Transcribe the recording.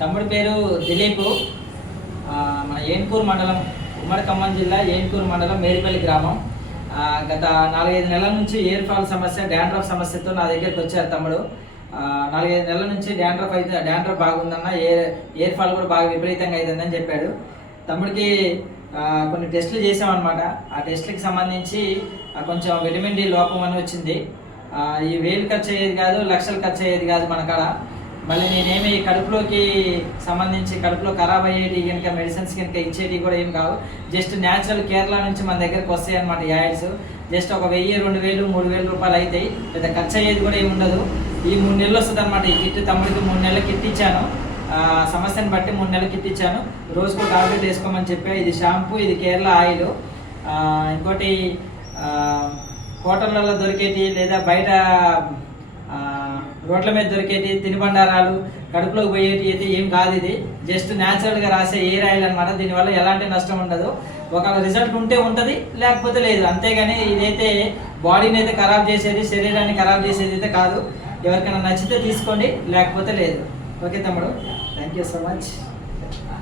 తమ్ముడి పేరు దిలీప్. మన ఏన్కూరు మండలం ఉమ్మడి ఖమ్మం జిల్లా ఏన్కూరు మండలం మేడిపల్లి గ్రామం. గత నాలుగైదు నెలల నుంచి ఎయిర్ ఫాల్ సమస్య డాండ్రఫ్ సమస్యతో నా దగ్గరికి వచ్చారు తమ్ముడు. నాలుగైదు నెలల నుంచి డాండ్రఫ్ అయితే డాండ్రఫ్ బాగుందన్న ఎయిర్ ఎయిర్ ఫాల్ కూడా బాగా విపరీతంగా అయిందని చెప్పాడు. తమ్ముడికి కొన్ని టెస్టులు చేసామన్నమాట ఆ టెస్టులకు సంబంధించి కొంచెం విటమిన్ డి లోపం అని వచ్చింది. ఈ వేలు ఖర్చు అయ్యేది కాదు లక్షలు ఖర్చు అయ్యేది కాదు మన కాడ. మళ్ళీ నేనేమి కడుపులోకి సంబంధించి కడుపులో ఖరాబ్ అయ్యేటి కనుక మెడిసిన్స్ కనుక ఇచ్చేటి కూడా ఏం కావు. జస్ట్ న్యాచురల్ కేరళ నుంచి మన దగ్గరకు వస్తాయి అనమాట ఈ ఆయిల్స్ జస్ట్ ఒక వెయ్యి రెండు వేలు మూడు వేలు రూపాయలు అవుతాయి పెద్ద ఖర్చు అయ్యేది కూడా ఏమి ఉండదు. ఈ మూడు నెలలు వస్తుంది అనమాట ఈ కిట్ తమ్ముడికి మూడు నెలల కిట్ ఇచ్చాను. సమస్యను బట్టి మూడు నెలల కిట్ ఇచ్చాను. రోజుకు టాబ్లెట్ వేసుకోమని చెప్పా. ఇది షాంపూ ఇది కేరళ ఆయిల్ ఇంకోటి హోటళ్ళలో దొరికేటి లేదా బయట రోడ్ల మీద దొరికేటి తినుబండారాలు కడుపులోకి పోయేటి అయితే ఏం కాదు ఇది. జస్ట్ న్యాచురల్గా రాసే ఏ ఆయిల్ అనమాట దీనివల్ల ఎలాంటి నష్టం ఉండదు. ఒక రిజల్ట్ ఉంటే ఉంటుంది లేకపోతే లేదు. అంతేగాని ఇదైతే బాడీని అయితే ఖరాబ్ చేసేది శరీరాన్ని ఖరాబ్ చేసేది అయితే కాదు. ఎవరికైనా నచ్చితే తీసుకోండి లేకపోతే లేదు. ఓకే తమ్ముడు. Thank you so much